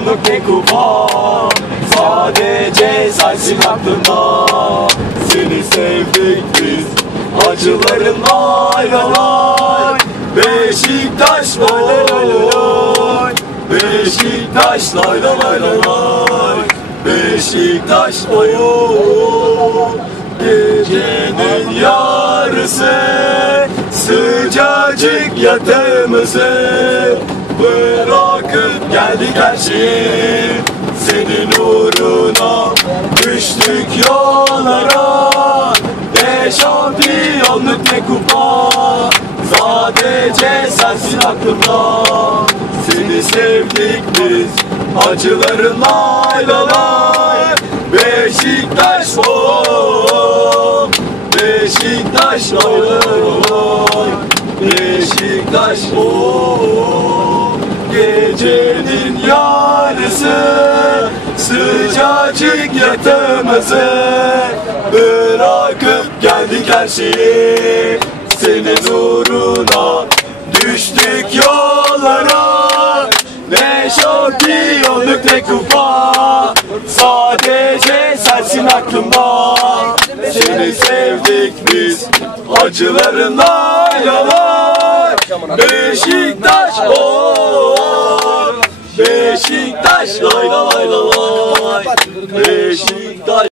şampiyonluk ne kupa Sadece sensin aklımda Seni sevdik biz Acıların lay lay lay Beşiktaş lay lay lay Beşiktaş lay lay lay Beşiktaş oy Gecenin yarısı. Sıcacık yatağımızı Bırakıp geldik her şeyi. Senin uğruna Düştük yollara. Ne şampiyonluk ne kupa? Sadece sensin aklımda. Seni sevdik biz Acıların lay Beşiktaş oh Beşiktaş lay lay Beşiktaş oh Gecenin yarısı Sıcacık yatağımızı Bırakıp geldik her şeyi. Senin uğruna Düştük yollara. Ne şampiyonluk ne kupa. Sadece sensin aklımda. Seni sevdik biz Acıların lay lay lay Beşiktaş oh Beşiktaş lay lay lay lay. Beşiktaş